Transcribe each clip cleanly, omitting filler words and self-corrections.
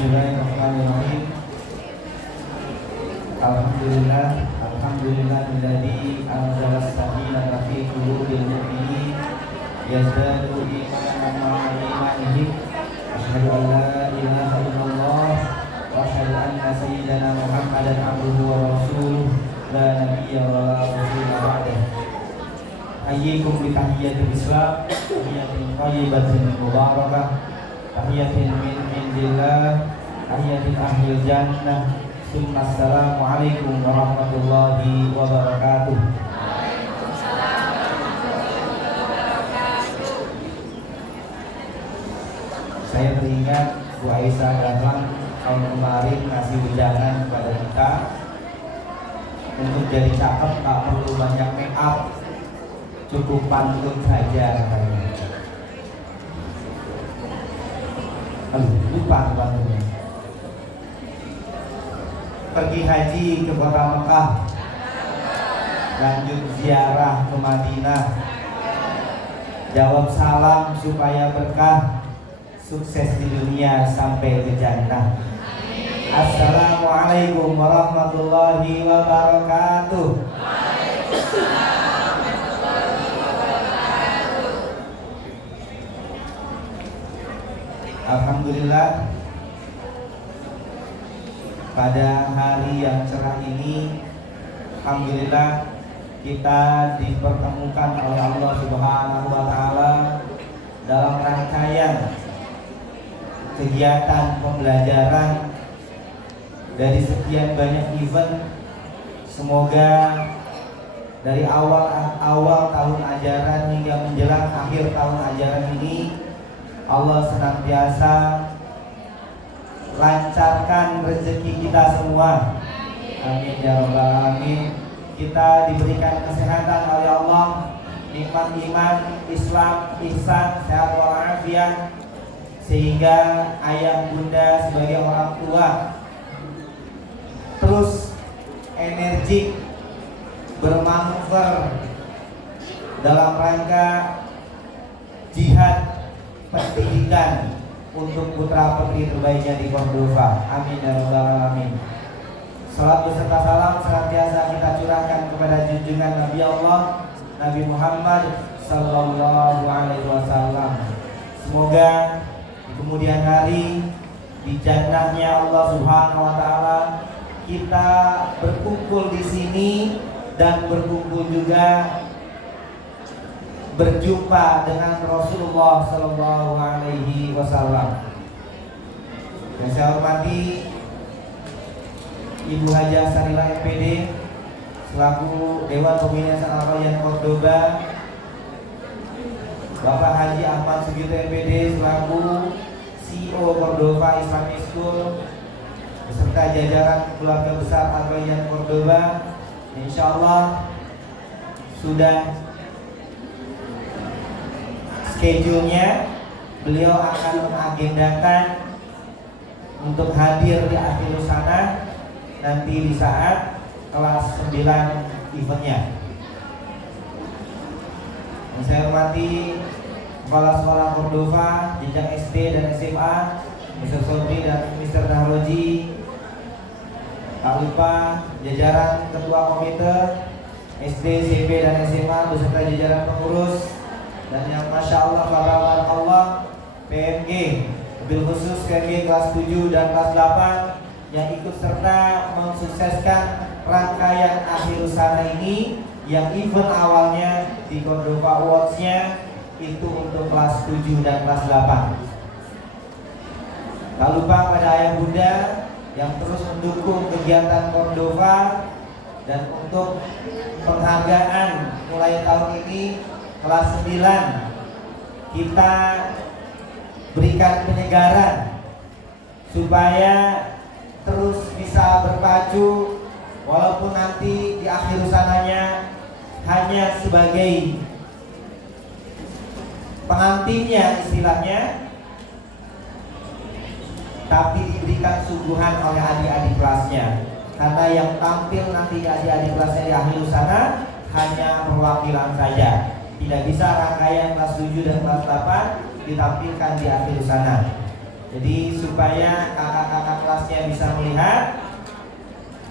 Bismillahirrahmanirrahim. Alhamdulillahilladzi anzala as-sakinata fi qulubil mu'minin yazdadu imanan ma'a imanihim. Asyhadu an la ilaha illallah wa asyhadu anna sayyidana Muhammadan abduhu wa rasuluh la nabiyya wa la rasula ba'dahu. Ayyikum bi tahiyyatil Islam, tahiyyatin thayyibatin mubarakah, tahiyatin min indillah, tahiyatin ahlil jannah. Assalamualaikum warahmatullahi wabarakatuh. Saya teringat Bu Aisyah datang tahun kemarin ngasih wejangan kepada kita untuk jadi cakep tak perlu banyak make up, cukup pantun saja katanya. Lupa pantunnya. Pergi haji ke kota Mekah, lanjut ziarah ke Madinah, jawab salam supaya berkah, sukses di dunia sampai ke jannah. Assalamualaikum warahmatullahi wabarakatuh. Alhamdulillah, pada hari yang cerah ini, alhamdulillah kita dipertemukan oleh Allah Subhanahu wa taala dalam rangkaian kegiatan pembelajaran dari sekian banyak event. Semoga dari awal tahun ajaran hingga menjelang akhir tahun ajaran ini Allah senantiasa lancarkan rezeki kita semua. Amin ya rabbal alamin. Kita diberikan kesehatan oleh Allah, nikmat iman, Islam, ihsan, sehat walafiat, sehingga ayah bunda sebagai orang tua terus energik bermanuver dalam rangka jihad pendidikan untuk putra putri terbaiknya di Cordova. Amin ya rabbal alamin. Salat beserta salam senantiasa kita curahkan kepada junjungan Nabi Allah, Nabi Muhammad sallallahu alaihi wasallam. Semoga di kemudian hari di jannahnya Allah Subhanahu wa taala kita berkumpul di sini dan berkumpul juga berjumpa dengan Rasulullah sallallahu alaihi wasallam. Yang saya hormati Ibu Hajah Sarila MPD selaku Dewan Pembina Al-Rayyan Cordoba, Bapak Haji Ahmad Sugito MPD selaku CEO Cordova Islamic School beserta jajaran keluarga besar Al-Rayyan Cordoba. Insyaallah sudah schedule-nya, beliau akan mengagendakan untuk hadir di akhir sana nanti di saat kelas 9 eventnya. Yang saya hormati Kepala Sekolah Cordova, jenjang SD dan SMA, Mr. Sobri dan Mr. Nahroji. Tak lupa jajaran Ketua Komite SD, SMP dan SMA beserta jajaran pengurus, dan yang Masya Allah, Allah PMG, mobil khusus PMG kelas 7 dan kelas 8 yang ikut serta mensukseskan rangkaian akhir sana ini, yang event awalnya di Cordova Awards-nya itu untuk kelas 7 dan kelas 8. Tak lupa pada ayah bunda yang terus mendukung kegiatan Cordova, dan untuk penghargaan mulai tahun ini kelas 9 kita berikan penyegaran supaya terus bisa berpacu, walaupun nanti di akhir sananya hanya sebagai pengantinnya istilahnya, tapi diberikan suguhan oleh adik-adik kelasnya, karena yang tampil nanti adik-adik kelasnya di akhir sana hanya perwakilan saja. Tidak bisa rangkaian kelas 7 dan kelas 8 ditampilkan di akhir sana. Jadi supaya kakak-kakak kelasnya bisa melihat,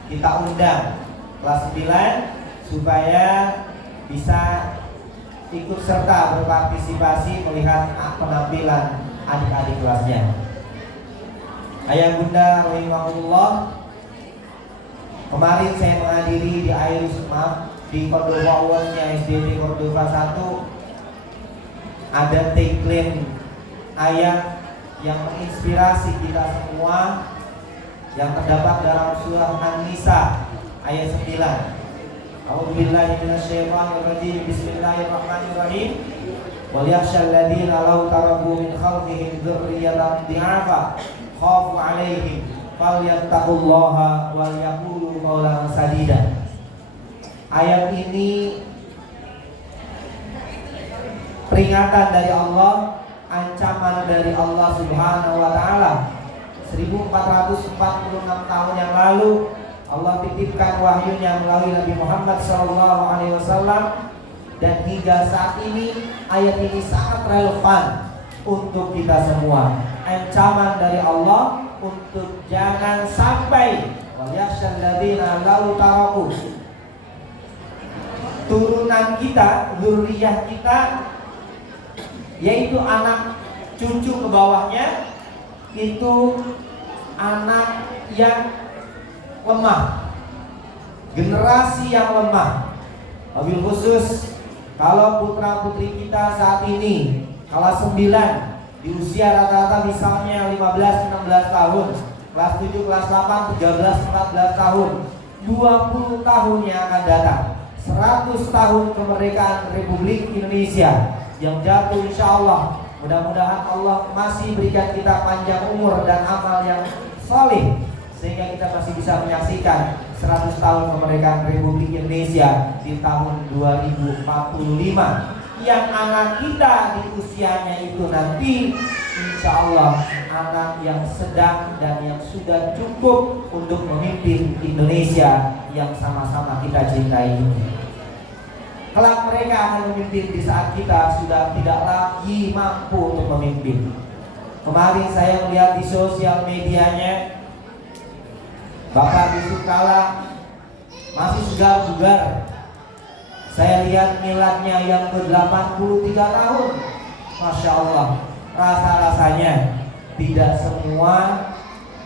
kita undang kelas 9 supaya bisa ikut serta berpartisipasi melihat penampilan adik-adik kelasnya. Ayah bunda rahimahullah, kemarin saya menghadiri di di Cordova Awards-nya SDT Cordova 1. Ada tagline ayat yang menginspirasi kita semua yang terdapat dalam surah An-Nisa ayat 9. A'udzubillahi minasyaitonir rajim. Bismillahirrahmanirrahim. Wal yakhshal ladzina law taraku min khalfihim dzurriyyatan dhi'afa khafu 'alaihim falyattaqullaha wal yaqulu qawlan sadida. Ayat ini peringatan dari Allah, ancaman dari Allah Subhanahu wa taala. 1446 tahun yang lalu Allah titipkan wahyunya melalui Nabi Muhammad SAW, dan hingga saat ini ayat ini sangat relevan untuk kita semua. Ancaman dari Allah untuk jangan sampai walyakhshal ladzina law taraku, turunan kita, zuriyah kita, yaitu anak cucu ke bawahnya, itu anak yang lemah, generasi yang lemah. Wabil khusus kalau putra putri kita saat ini kelas 9 di usia rata-rata misalnya 15-16 tahun, kelas 7, kelas 8, 13-14 tahun, 20 tahun yang akan datang, 100 tahun kemerdekaan Republik Indonesia yang jatuh, insya Allah. Mudah-mudahan Allah masih berikan kita panjang umur dan amal yang soleh, sehingga kita masih bisa menyaksikan 100 tahun kemerdekaan Republik Indonesia di tahun 2045. Yang anak kita di usianya itu nanti insya Allah anak yang sedang dan yang sudah cukup untuk memimpin Indonesia yang sama-sama kita cintai ini. Kelak mereka akan memimpin di saat kita sudah tidak lagi mampu untuk memimpin. Kemarin saya melihat di sosial medianya Bapak Yusuf Kala masih segar bugar. Saya lihat miladnya yang ke-83 tahun. Masya Allah, rasa-rasanya tidak semua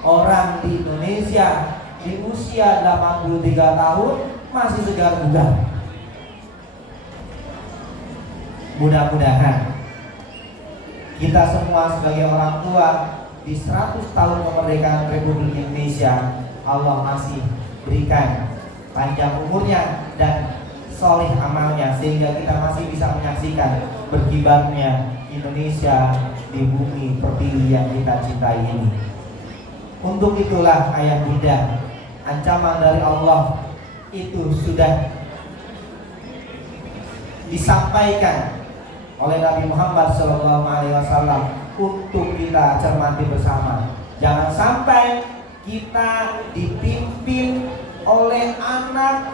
orang di Indonesia di usia 83 tahun masih segar bugar. Mudah-mudahan kita semua sebagai orang tua di 100 tahun kemerdekaan Republik Indonesia, Allah masih berikan panjang umurnya dan soleh amalnya, sehingga kita masih bisa menyaksikan berkibarnya Indonesia di bumi pertiwi yang kita cintai ini. Untuk itulah ayah bunda, ancaman dari Allah itu sudah disampaikan oleh Nabi Muhammad SAW untuk kita cermati bersama. Jangan sampai kita dipimpin oleh anak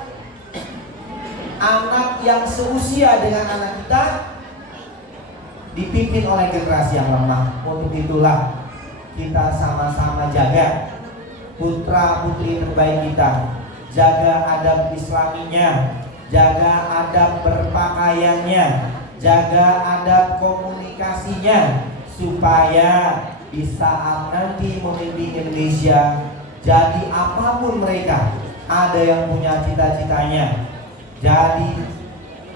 yang seusia dengan anak kita, dipimpin oleh generasi yang lemah. Untuk itulah kita sama-sama jaga putra putri terbaik kita, jaga adab islaminya, jaga adab berpakaiannya, jaga adab komunikasinya, supaya di saat nanti memimpin Indonesia, jadi apapun mereka, ada yang punya cita-citanya jadi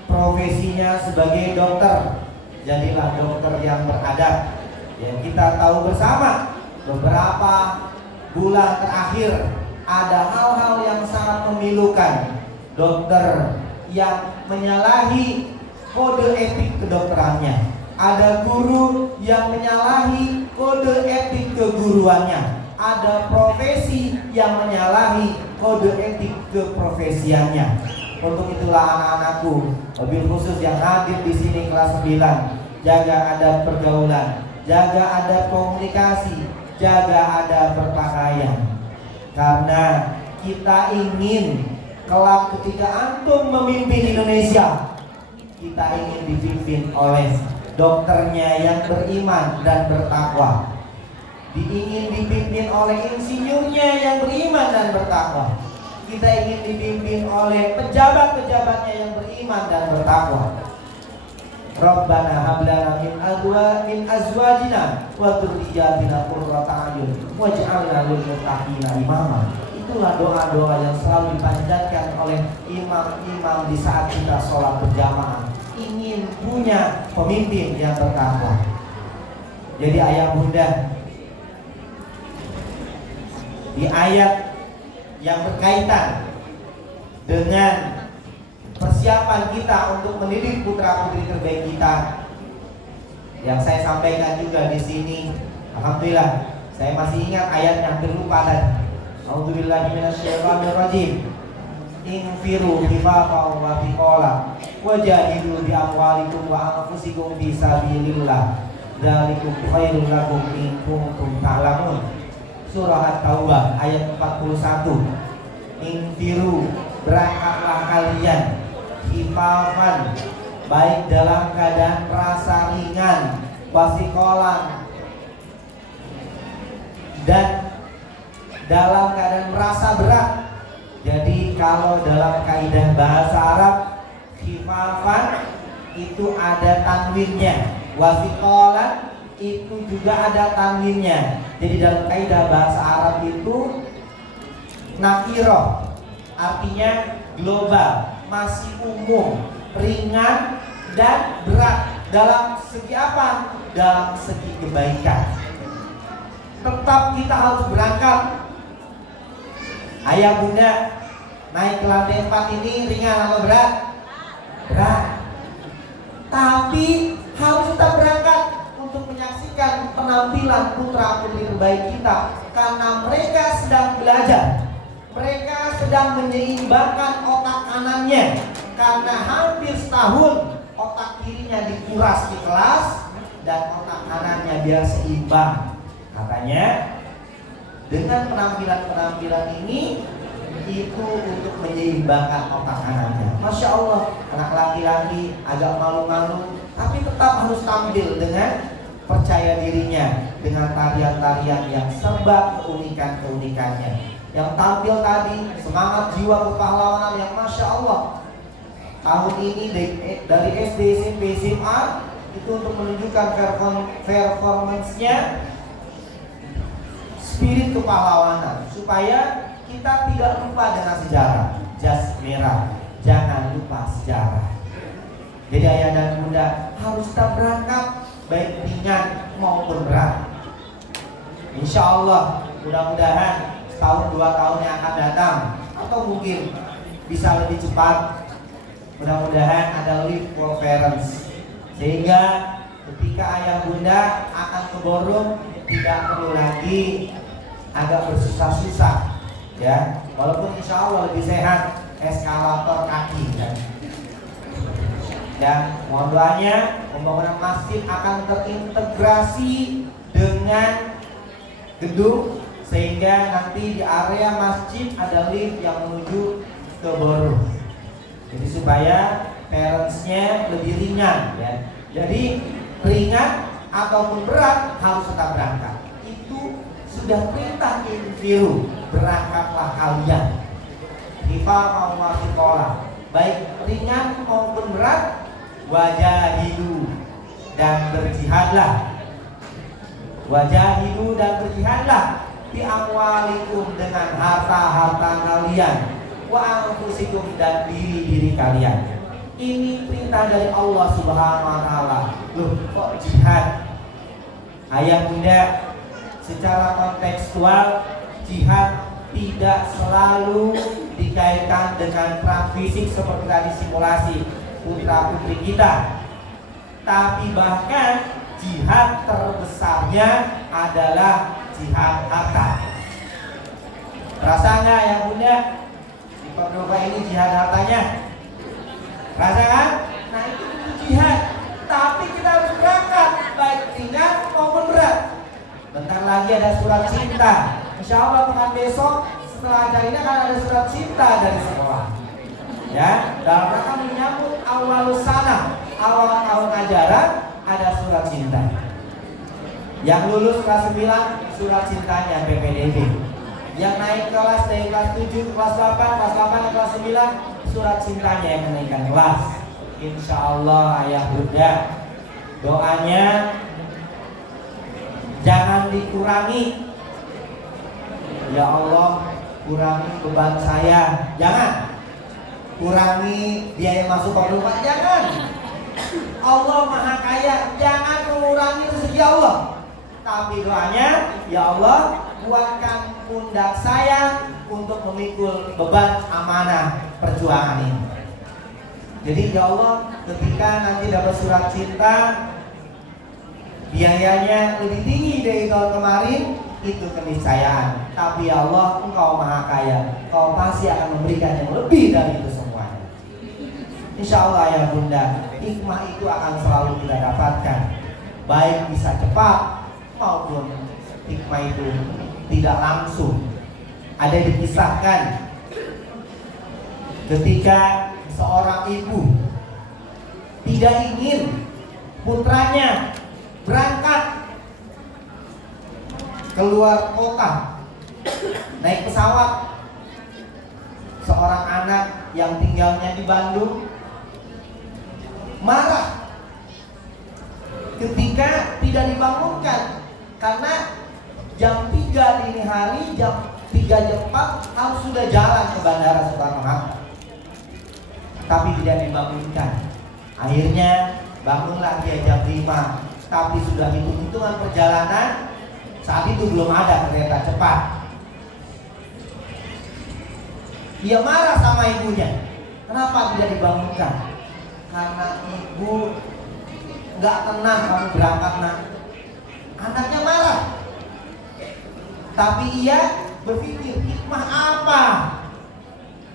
profesinya sebagai dokter, jadilah dokter yang beradab. Ya, kita tahu bersama beberapa bulan terakhir ada hal-hal yang sangat memilukan. Dokter yang menyalahi kode etik kedokterannya, ada guru yang menyalahi kode etik keguruannya, ada profesi yang menyalahi kode etik keprofesiannya. Untuk itulah anak-anakku, lebih khusus yang hadir di sini kelas 9, jaga adab pergaulan, jaga adab komunikasi, jaga adab berpakaian. Karena kita ingin kelak ketika antum memimpin Indonesia, kita ingin dipimpin oleh dokternya yang beriman dan bertakwa. ingin dipimpin oleh insinyurnya yang beriman dan bertakwa. Kita ingin dipimpin oleh pejabat-pejabatnya yang beriman dan bertakwa. Rabbana hab lana min azwajina wa dzurriyyatina qurrata a'yun waj'alna lil muttaqina imama. Itulah doa-doa yang selalu dipanjatkan oleh imam-imam di saat kita sholat berjamaah. Ingin punya pemimpin yang bertakwa. Jadi ayah bunda, di ayat yang berkaitan dengan persiapan kita untuk mendidik putra-putri terbaik kita, yang saya sampaikan juga di sini, alhamdulillah saya masih ingat ayatnya, hampir lupa tadi. A'udzubillahi minasyaitonirrajim. Infiru khifafan wa thiqala wajahidu bi amwalikum wa anfusikum fi sabilillah. Dzalikum khairul lakum in kuntum ta'lamun. Surah At-Taubah ayat 41. Infiru, berangkatlah kalian, khifafan, baik dalam keadaan rasa ringan, wasiqalan, dan dalam keadaan merasa berat. Jadi kalau dalam kaidah bahasa Arab, khifafan itu ada tanwinnya, wasiqalan itu juga ada tanwinnya. Jadi dalam kaidah bahasa Arab itu nakiro, artinya global, masih umum, ringan dan berat. Dalam segi apa? Dalam segi kebaikan. Tetap kita harus berangkat. Ayah bunda, naik ke lantai 4 ini ringan atau berat? Berat. Tapi harus tetap berangkat untuk menyaksikan penampilan putra putri terbaik kita, karena mereka sedang belajar. Mereka sedang menyeimbangkan otak kanannya, karena hampir setahun otak kirinya dikuras di kelas dan otak kanannya biar seimbang. Katanya dengan penampilan-penampilan ini itu untuk menyeimbangkan otak kanannya. Masya Allah, anak laki-laki agak malu-malu, tapi tetap harus tampil dengan percaya dirinya, dengan tarian-tarian yang serba keunikan-keunikannya. Yang tampil tadi semangat jiwa kepahlawanan yang Masya Allah. Tahun ini dari SD, SMP, SMA itu untuk menunjukkan performance-nya, spirit kepahlawanan, supaya kita tidak lupa dengan sejarah. Jas merah, jangan lupa sejarah. Jadi ayah dan bunda harus tetap berangkat, baik ringan maupun berat. Insya Allah, mudah-mudahan setahun 2 tahun yang akan datang, atau mungkin bisa lebih cepat, mudah-mudahan ada live conference, sehingga ketika ayah bunda akan ke Borong tidak perlu lagi agak bersusah-susah, ya. Walaupun insya Allah lebih sehat eskalator kaki, kan. Ya, mohon doanya, pembangunan masjid akan terintegrasi dengan gedung, sehingga nanti di area masjid ada lift yang menuju ke Borong. Jadi supaya parentsnya lebih ringan, ya. Jadi ringan ataupun berat harus tetap berangkat. Itu sudah perintah infiru, berangkatlah kalian. Khifafan wa thiqala, baik ringan maupun berat. Wajahidu, dan berjihadlah. Wajahidu, dan berjihadlah bi amwalikum, dengan harta-harta kalian, wa anfusikum, dan diri-diri kalian. Ini perintah dari Allah Subhanahu wa taala. Loh, kok jihad? Ayah bunda, secara kontekstual jihad tidak selalu dikaitkan dengan perang fisik seperti tadi simulasi putra putri kita, tapi bahkan jihad terbesarnya adalah jihad harta. Rasa nggak ya bunda? Di Cordova ini jihad hartanya, rasa kan? Nah itu jihad, tapi kita harus berangkat baik ringan maupun berat. Bentar lagi ada surat cinta. Insya Allah pekan besok setelah acara ini akan ada surat cinta dari sekolah. Ya, dalam rangka menyambut awal sana, awal tahun ajaran, ada surat cinta. Yang lulus kelas 9 surat cintanya PPDB. Yang naik kelas dari kelas 7 ke kelas 8, kelas 8 ke kelas 9 surat cintanya yang menaikkan kelas. Insya Allah ayah bunda, doanya jangan dikurangi. Ya Allah, kurangi beban saya. Jangan. Kurangi biaya masuk ke rumah. Jangan. Allah Maha Kaya, jangan mengurangi rezeki Allah. Tapi doanya, ya Allah, kuatkan pundak saya untuk memikul beban amanah perjuangan ini. Jadi ya Allah, ketika nanti dapat surat cinta, biayanya lebih tinggi dari tahun kemarin, itu keniscayaan. Tapi ya Allah, Engkau Maha Kaya, Engkau pasti akan memberikan yang lebih dari itu semuanya. Insya Allah ya bunda, hikmah itu akan selalu kita dapatkan, baik bisa cepat maupun hikmah itu tidak langsung. Ada dikisahkan ketika seorang ibu tidak ingin putranya berangkat keluar kota naik pesawat. Seorang anak yang tinggalnya di Bandung marah ketika tidak dibangunkan, karena jam 3 dini hari, jam 3 jam 4 harus sudah jalan ke Bandara Soekarno-Hatta, tapi tidak dibangunkan. Akhirnya bangunlah dia jam 5, tapi sudah hitung-hitungan perjalanan. Saat itu belum ada kereta cepat. Dia marah sama ibunya. Kenapa tidak dibangunkan? Karena ibu nggak tenang kamu berangkat nak. Anaknya marah. Tapi ia berpikir hikmah apa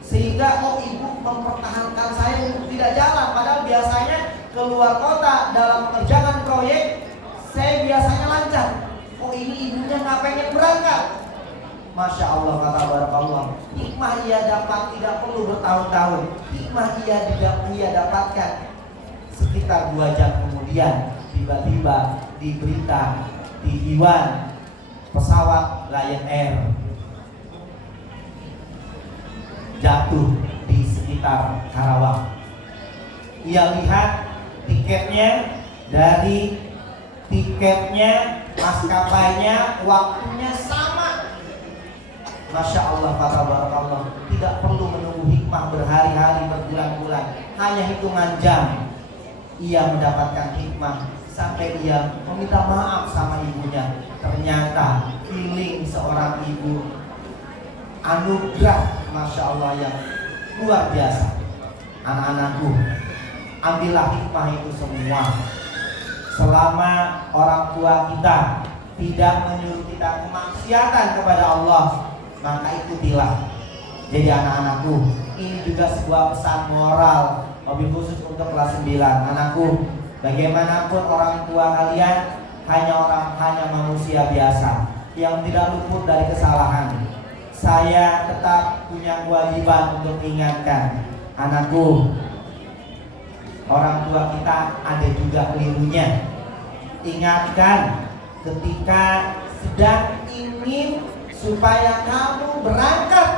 sehingga ibu mempertahankan saya untuk tidak jalan. Padahal biasanya keluar kota dalam mengerjakan proyek saya biasanya lancar. Ini ibunya nggak pengen berangkat. Masya Allah, kata barakallah. Hikmah ia dapat tidak perlu bertahun-tahun. Hikmah ia dapatkan sekitar 2 jam kemudian. Tiba-tiba di berita di Iwan pesawat Lion Air jatuh di sekitar Karawang. Ia lihat tiketnya maskapainya waktunya sama. Masya Allah, kata barakallah. Tidak perlu menunggu hikmah berhari-hari, berbulan-bulan, hanya hitungan jam ia mendapatkan hikmah. Sampai ia meminta maaf sama ibunya. Ternyata feeling seorang ibu, anugerah Masya Allah yang luar biasa. Anak-anakku, ambillah hikmah itu semua. Selama orang tua kita tidak menyuruh kita kemaksiatan kepada Allah, maka ikutilah. Jadi anak-anakku, ini juga sebuah pesan moral, lebih khusus untuk kelas 9. Anakku, bagaimanapun orang tua kalian hanya manusia biasa yang tidak luput dari kesalahan. Saya tetap punya kewajiban untuk mengingatkan, anakku, orang tua kita ada juga kelirunya. Ingatkan ketika sedang ingin supaya kamu berangkat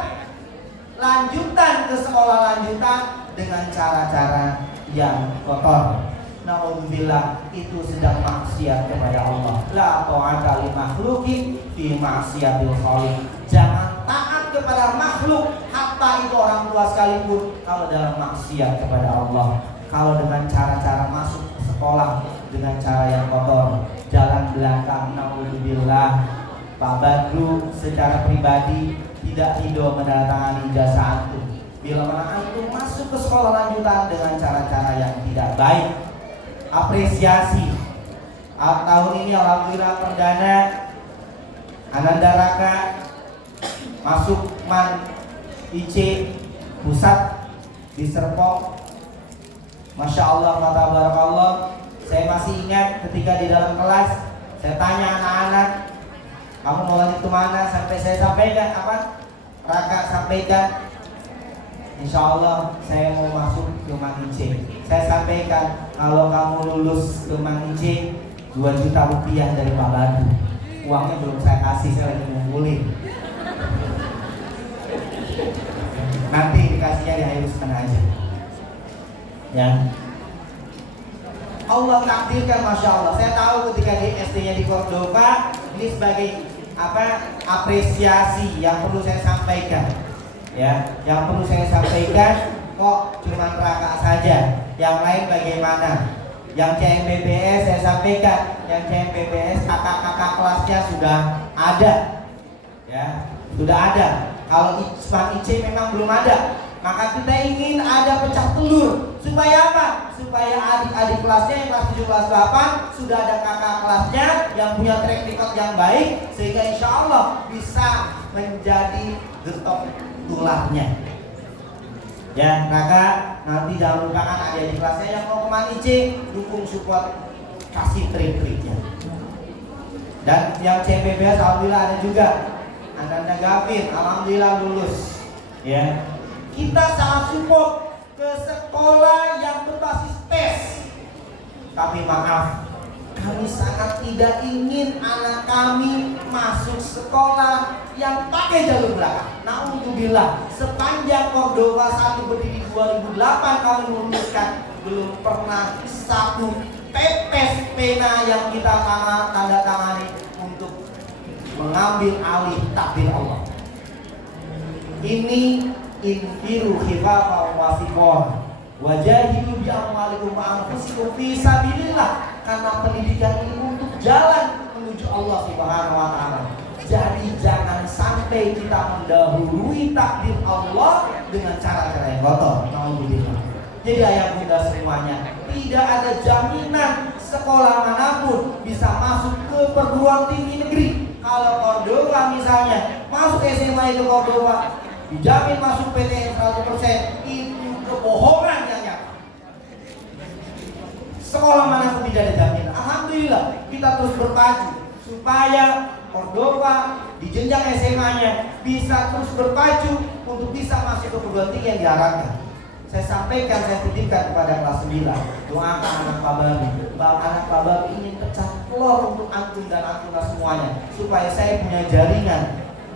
lanjutan ke sekolah lanjutan dengan cara-cara yang kotor. Naudzubillah, itu sedang maksiat kepada Allah. La ta'ata li makhluqin fi ma'siyatil khaliq. Jangan taat kepada makhluk, hatta itu orang tua sekalipun, kalau dalam maksiat kepada Allah. Kalau dengan cara-cara masuk ke sekolah dengan cara yang kotor, jalan belakang, naudzubillah. Pak Badru secara pribadi tidak ridho menandatangani ijazah antum. Bila mana antum masuk ke sekolah lanjutan dengan cara-cara yang tidak baik, apresiasi. Tahun ini alhamdulillah perdana Ananda Raka masuk Man IC pusat di Serpong. Masya Allah, kata barakallah. Saya masih ingat ketika di dalam kelas saya tanya anak-anak, kamu mau lanjut kemana? Sampai saya sampaikan apa? Raka sampaikan, insya Allah saya mau masuk ke Man IC. Saya sampaikan, kalau kamu lulus ke Man IC, 2 juta rupiah dari Pak Badu. Uangnya belum saya kasih, saya lagi ngumpulin. Nanti dikasihnya di akhir setengah aja. Ya. Allah takdirkan, Masya Allah. Saya tahu ketika di SD-nya di Cordova, ini sebagai apresiasi yang perlu saya sampaikan. Ya, yang perlu saya sampaikan, kok cuma Raka saja. Yang lain bagaimana? Yang CMPBS saya sampaikan, yang CMPBS kakak-kakak kelasnya sudah ada. Ya, sudah ada. Kalau Ispan IC memang belum ada. Maka kita ingin ada pecah telur. Supaya apa? Supaya adik-adik kelasnya yang kelas 7, kelas 8 sudah ada kakak kelasnya yang punya track record yang baik, sehingga insya Allah bisa menjadi getok tulahnya. Ya, maka nanti jangan lupakan adik-adik kelasnya yang mau kemana IC, dukung support, kasih trik-triknya. Dan yang CPBS alhamdulillah ada juga. Ananda Gavin alhamdulillah lulus. Ya. Kita sangat support ke sekolah yang berbasis tes. Tapi maaf, kami sangat tidak ingin anak kami masuk sekolah yang pakai jalur belakang. Naudzubillah, sepanjang Cordova 1 berdiri 2008 kami meluluskan, belum pernah satu pepes pena yang kita tanda tangani untuk mengambil alih takdir Allah. Ini infiru khifafan wa thiqan wajahidu bi amwalikum wa anfusikum fi sabilillah, karena pendidikan ini untuk jalan menuju Allah Subhanahu wa taala. Jadi jangan sampai kita mendahului takdir Allah dengan cara-cara yang kotor. Alhamdulillah. Jadi ayah bunda semuanya, tidak ada jaminan sekolah manapun bisa masuk ke perguruan tinggi negeri. Kalau Cordova misalnya masuk SMA itu Cordova dijamin masuk PTN 100%, itu kebohongan yang nyata. Sekolah manapun tidak ada jaminan. Alhamdulillah kita terus berpacu supaya Cordova di jenjang SMA-nya bisa terus berpacu untuk bisa masuk ke perguruan tinggi yang diharapkan. Saya sampaikan, saya titipkan kepada kelas 9, doakan anak Pak Baru. Anak Pak Baru ingin pecah telur untuk antum dan antuna semuanya, supaya saya punya jaringan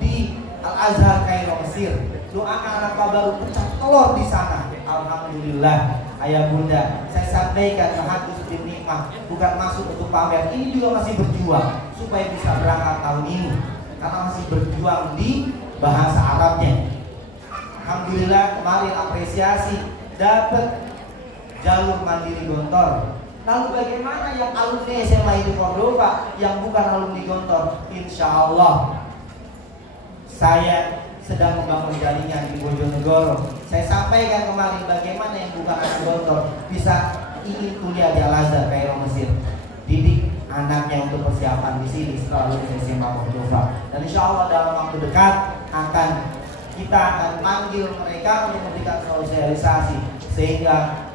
di Al-Azhar Kairo Mesir. Doakan anak Pak Baru pecah telur di sana. Alhamdulillah, ayah bunda, saya sampaikan Mahadus bin Nikmah bukan masuk untuk pamer. Ini juga masih berjuang supaya bisa berangkat tahun ini, karena masih berjuang di bahasa Arabnya. Alhamdulillah kemarin apresiasi dapat jalur mandiri Gontor. Lalu bagaimana yang alumni SMA itu Cordova yang bukan alumni Gontor? Insya Allah saya sedang membangun jaringan di Bojonegoro. Saya sampaikan kemarin bagaimana yang bukan anak Gontor bisa ingin kuliah di Al-Azhar Kairo Mesir. Didik anaknya untuk persiapan di sini setelah lulus SMA Cordova. Dan insya Allah dalam waktu dekat kita akan panggil mereka untuk memberikan sosialisasi, sehingga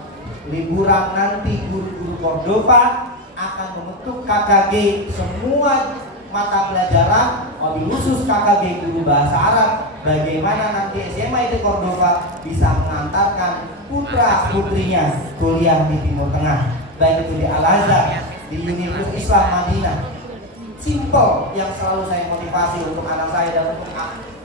liburan nanti guru-guru Cordova akan membentuk KKG semua mata pelajaran, mobil khusus KKG guru bahasa Arab, bagaimana nanti SMA itu Cordova bisa mengantarkan putra putrinya kuliah di Timur Tengah, baik itu di Al-Azhar, di Universitas Islam Madinah. Simple yang selalu saya motivasi untuk anak saya dan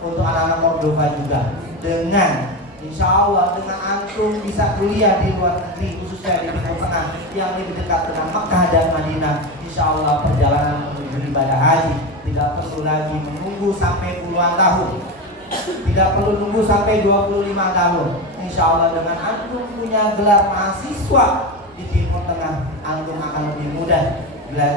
untuk anak-anak Cordova juga, dengan insya Allah dengan antum bisa kuliah di luar negeri, khususnya di Timur Tengah yang lebih dekat dengan Makkah dan Madinah. Insya Allah perjalanan menuju ibadah haji tidak perlu lagi menunggu sampai puluhan tahun, tidak perlu nunggu sampai 25 tahun. Insya Allah dengan antum punya gelar mahasiswa di Timur Tengah, antum akan lebih mudah.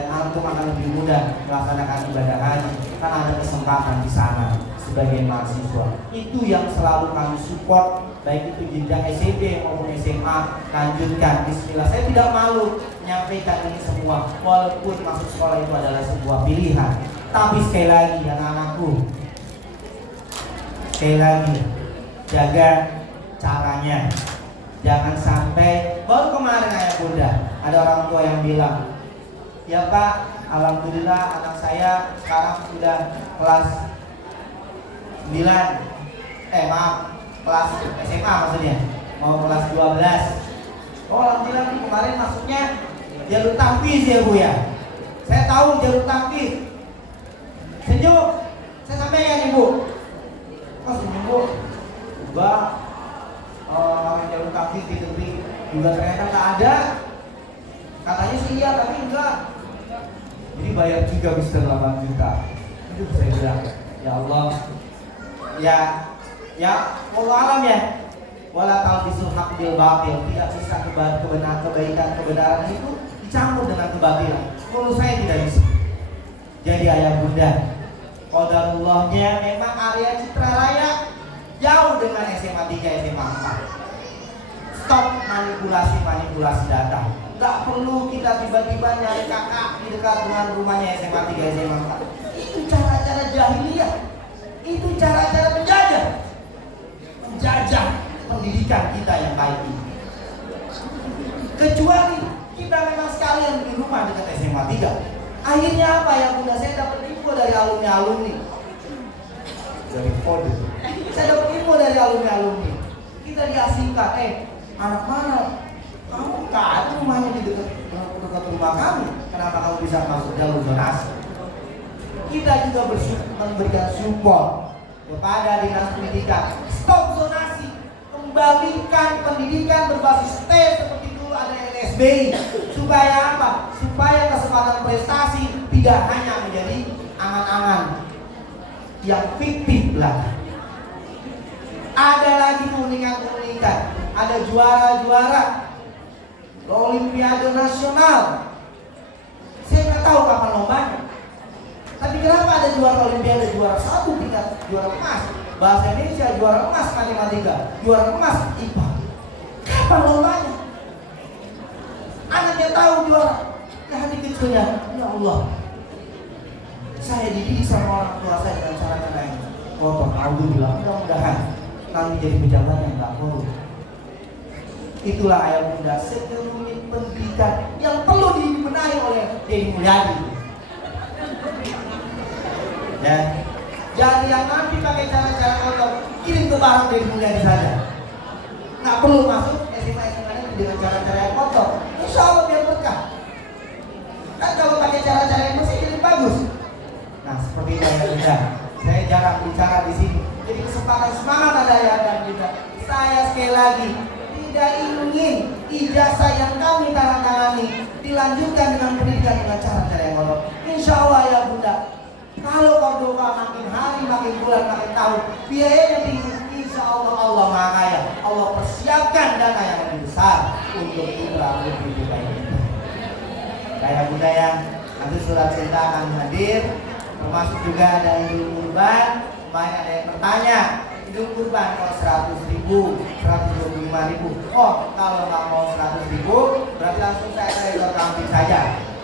Antum akan lebih mudah melaksanakan ibadah haji karena ada kesempatan di sana sebagai mahasiswa. Itu yang selalu kami support, baik itu jenjang SMP maupun SMA. Lanjutkan, bismillah. Saya tidak malu menyampaikan ini semua, walaupun masuk sekolah itu adalah sebuah pilihan. Tapi sekali lagi anak-anakku, sekali lagi jaga caranya. Jangan sampai, baru kemarin ayah bunda ada orang tua yang bilang, ya Pak, alhamdulillah anak saya sekarang sudah kelas 9, kelas SMA maksudnya, mau kelas 12. Oh alhamdulillah kemarin masuknya jalur tahfiz ya Bu ya. Saya tahu jalur tangkis. Senyum. Saya sampaikan Ibu. Oh senyum Bu. Enggak. Jalur tangkis di negeri juga ternyata tak ada. Katanya sih iya tapi enggak. Jadi bayar 3 bisa 8 juta. Itu saya bilang, ya Allah. Ya Allah alam ya. Wala talbisul haq bil batil. Tidak bisa kebenaran itu dicampur dengan kebatilan. Menurut saya tidak bisa. Jadi ayah bunda, qadarullahnya memang area Citralaya jauh dengan SMA 3, SMA 4. Stop manipulasi data. Gak perlu kita tiba-tiba nyari kakak di dekat dengan rumahnya SMA 3, SMA 4. Itu cara-cara jahiliyah. Itu cara-cara menjajah pendidikan kita yang baik ini. Kecuali kita memang sekalian di rumah dekat SMA 3. Akhirnya apa ya bunda? Saya dapat info dari alumni. Dari kode. Saya dapat info dari alumni. Kita diasingkan. Anak mana? Kamu tak ada rumahnya di dekat rumah kami. Kenapa kamu bisa masuk jalur zonasi? Kita juga memberikan support kepada dinas pendidikan. Stop zonasi. Kembalikan pendidikan berbasis T seperti dulu ada LSBI. Supaya apa? Supaya kesempatan prestasi tidak hanya menjadi angan-angan yang fiktif lah. Ada lagi keunikan. Ada juara-juara Olimpiade nasional. Saya nggak tahu kapan lombanya. Tapi kenapa ada juara Olimpiade, juara 1 tingkat juara emas bahasa Indonesia, juara emas matematika, juara emas IPA. Kapan lombanya? Anaknya tahu juara. Hati kecilnya, ya Allah. Saya dididik sama orang tua saya dengan cara-cara yang kotor. Alhamdulillah, mudah-mudahan kami jadi pejabat yang tak korup. Itulah ayah bunda sekelumit pendidikan yang perlu dibenahi oleh Deddy Mulyadi. Ya, jadi yang nanti pakai cara-cara kotor kirim ke barang Deddy Mulyadi saja. Nggak perlu masuk SMA dengan cara-cara yang kotor. Insya Allah biar berkah. Kan kalau pakai cara-cara yang bersih jadi bagus. Nah seperti itu ayah bunda. Saya jarang bicara di sini. Jadi kesempatan semangat ada ayah dan bunda. Saya sekali lagi tidak ingin ijazah yang kami tangani dilanjutkan dengan pendidikan dengan cara-cara yang kotor. Insya Allah ya bunda, kalau Cordova makin hari, makin bulan, makin tahun biayanya tinggi, insya Allah Allah Maha Kaya. Allah persiapkan dana yang lebih besar untuk putra putri kita ini. Kayak bunda yang nanti surat cerita akan hadir, termasuk juga ada Idul Kurban. Kemarin ada yang bertanya, Idul Kurban kalau 100.000, 125.000. Oh, kalau nggak mau 100.000, berarti langsung saya ke ekor kambing saja.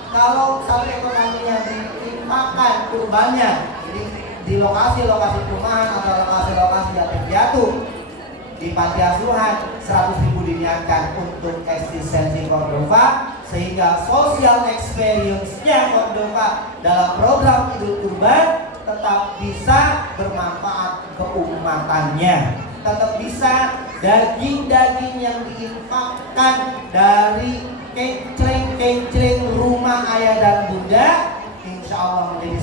Kalau satu ekor kambingnya dimakan kurbannya, jadi di lokasi-lokasi perumahan atau lokasi-lokasi yatim piatu di panti asuhan, 100.000 diniatkan untuk eksistensi Cordova, sehingga social experience-nya Cordova dalam program Idul Kurban tetap bisa bermanfaat keumatannya, tetap bisa daging-daging yang diinfakkan dari kencring-kencring rumah ayah dan bunda, insya Allah menjadi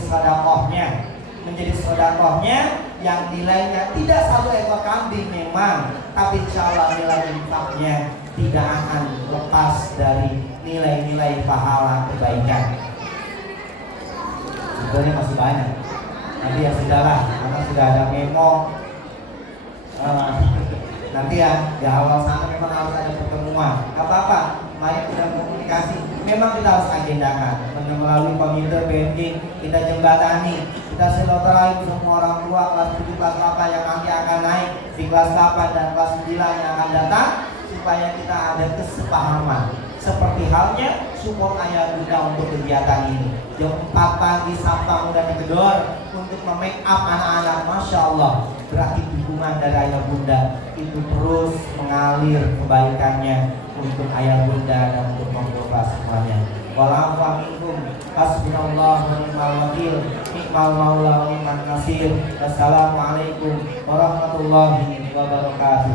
sedekahnya yang nilainya tidak 1 ekor kambing memang, tapi insya Allah nilai infaknya tidak akan lepas dari nilai-nilai pahala kebaikan. Sebenarnya masih banyak. Nanti ya sudahlah, karena sudah ada memo. Nanti ya di awal sana memang harus ada pertemuan. Gak apa-apa, mari kita komunikasi. Memang kita harus agendakan melalui komite BMG, kita jembatani, kita silaturahim semua orang tua kelas 7, kelas 8 yang nanti akan naik di kelas 8 dan kelas 9 yang akan datang, supaya kita ada kesepahaman. Seperti halnya support ayah bunda untuk kegiatan ini. Jam 4 pagi Sabtu muda digedor untuk memake up anak-anak. Masya Allah, berarti dukungan dari ayah bunda itu terus mengalir kebaikannya untuk ayah bunda dan untuk Cordova semuanya. Walaupun hasbunallah wa ni'mal wakil, ni'mal maula wa ni'man nasir. Wassalamualaikum warahmatullahi wabarakatuh.